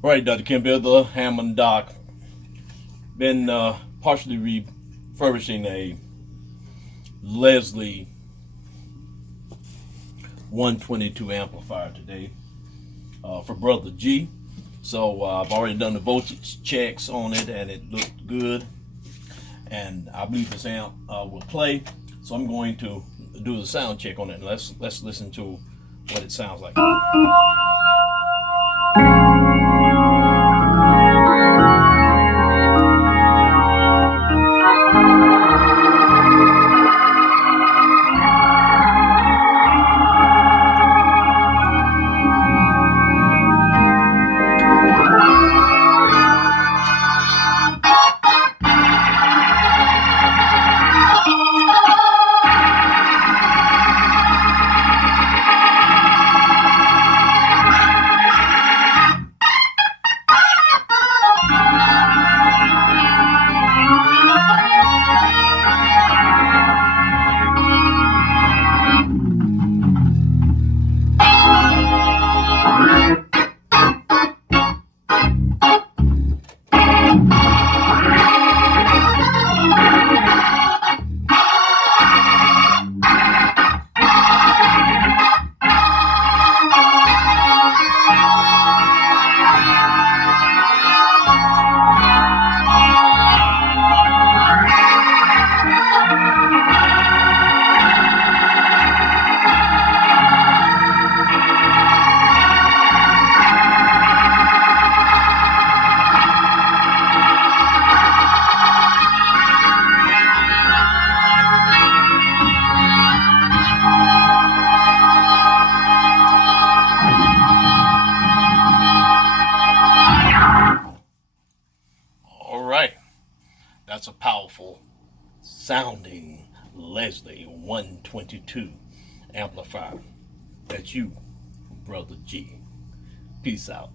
Right, Dr. Campbell, the Hammond Doc. Been partially refurbishing a Leslie 122 amplifier today for Brother G. So I've already done the voltage checks on it and it looked good. And I believe this amp will play. So I'm going to do the sound check on it and let's listen to what it sounds like. All right, that's a powerful sounding Leslie 122 amplifier. That's you, Brother G. Peace out.